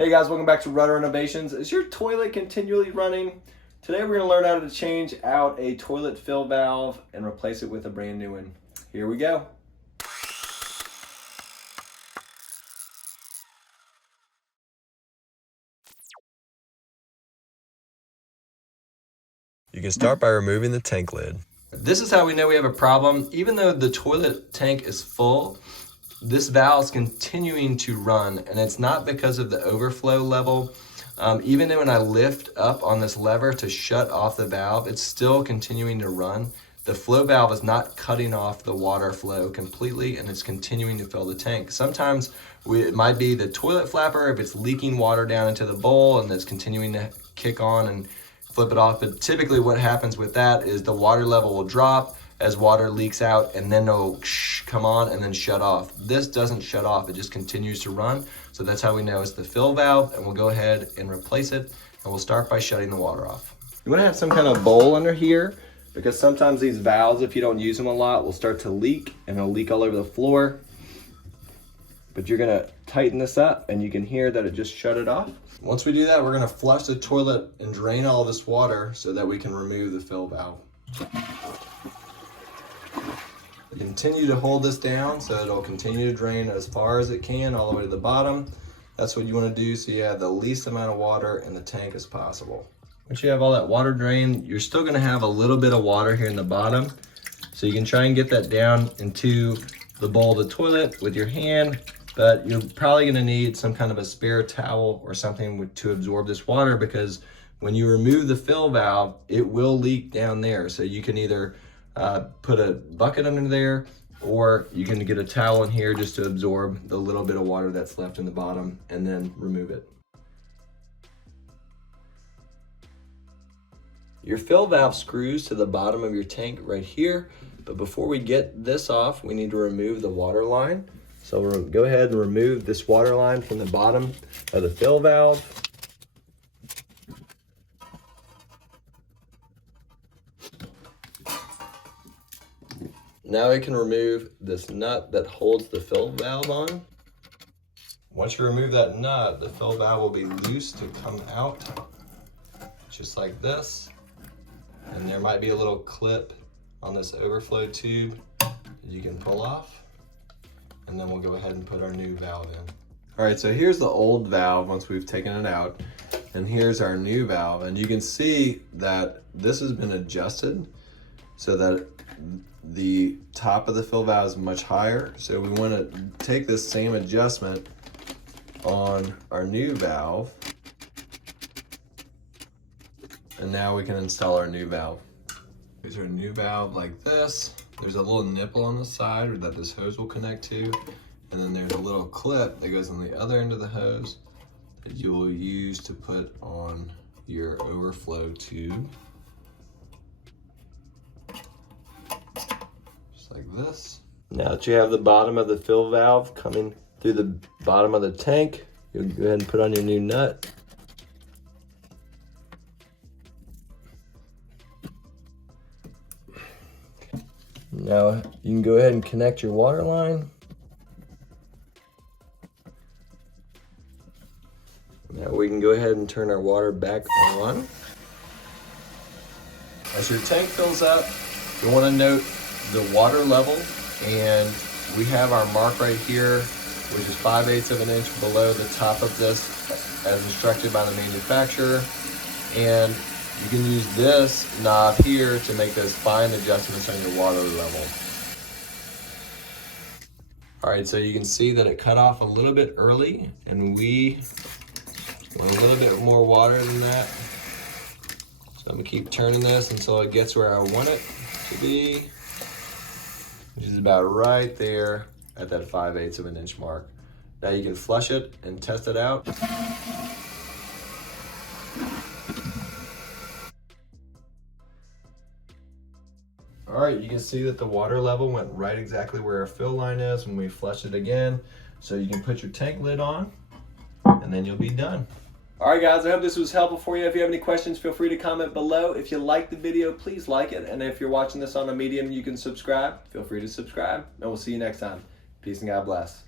Hey guys, welcome back to Rudder Innovations. Is your toilet continually running? Today we're going to learn how to change out a toilet fill valve and replace it with a brand new one. Here we go. You can start by removing the tank lid. This is how we know we have a problem. Even though the toilet tank is full, this valve is continuing to run, and it's not because of the overflow level. Even when I lift up on this lever to shut off the valve, it's still continuing to run. The flow valve is not cutting off the water flow completely, and it's continuing to fill the tank. Sometimes it might be the toilet flapper if it's leaking water down into the bowl and it's continuing to kick on and flip it off. But typically what happens with that is the water level will drop as water leaks out, and then it'll come on and then shut off. This doesn't shut off, it just continues to run. So that's how we know it's the fill valve, and we'll go ahead and replace it, and we'll start by shutting the water off. You wanna have some kind of bowl under here, because sometimes these valves, if you don't use them a lot, will start to leak, and it'll leak all over the floor. But you're gonna tighten this up, and you can hear that it just shut it off. Once we do that, we're gonna flush the toilet and drain all this water so that we can remove the fill valve. Continue to hold this down so it'll continue to drain as far as it can all the way to the bottom. That's what you want to do so you have the least amount of water in the tank as possible. Once you have all that water drained, you're still going to have a little bit of water here in the bottom. So you can try and get that down into the bowl of the toilet with your hand, but you're probably going to need some kind of a spare towel or something to absorb this water, because when you remove the fill valve, it will leak down there. So you can either put a bucket under there, or you can get a towel in here just to absorb the little bit of water that's left in the bottom and then remove it. Your fill valve screws to the bottom of your tank right here, but before we get this off, we need to remove the water line. So we'll go ahead and remove this water line from the bottom of the fill valve. Now we can remove this nut that holds the fill valve on. Once you remove that nut, the fill valve will be loose to come out, just like this. And there might be a little clip on this overflow tube that you can pull off. And then we'll go ahead and put our new valve in. All right, so here's the old valve once we've taken it out. And here's our new valve. And you can see that this has been adjusted so that the top of the fill valve is much higher. So we want to take this same adjustment on our new valve, and now we can install our new valve. Here's our new valve like this. There's a little nipple on the side that this hose will connect to, and then there's a little clip that goes on the other end of the hose that you will use to put on your overflow tube. Like this. Now that you have the bottom of the fill valve coming through the bottom of the tank, you'll go ahead and put on your new nut. Now you can go ahead and connect your water line. Now we can go ahead and turn our water back on. As your tank fills up, you want to note the water level, and we have our mark right here, which is 5/8 of an inch below the top of this as instructed by the manufacturer. And you can use this knob here to make those fine adjustments on your water level. All right, so you can see that it cut off a little bit early, and we want a little bit more water than that. So I'm gonna keep turning this until it gets where I want it to be, which is about right there at that 5/8 of an inch mark. Now you can flush it and test it out. All right, you can see that the water level went right exactly where our fill line is when we flush it again. So you can put your tank lid on, and then you'll be done. All right, guys, I hope this was helpful for you. If you have any questions, feel free to comment below. If you like the video, please like it. And if you're watching this on a medium, you can subscribe. Feel free to subscribe, and we'll see you next time. Peace and God bless.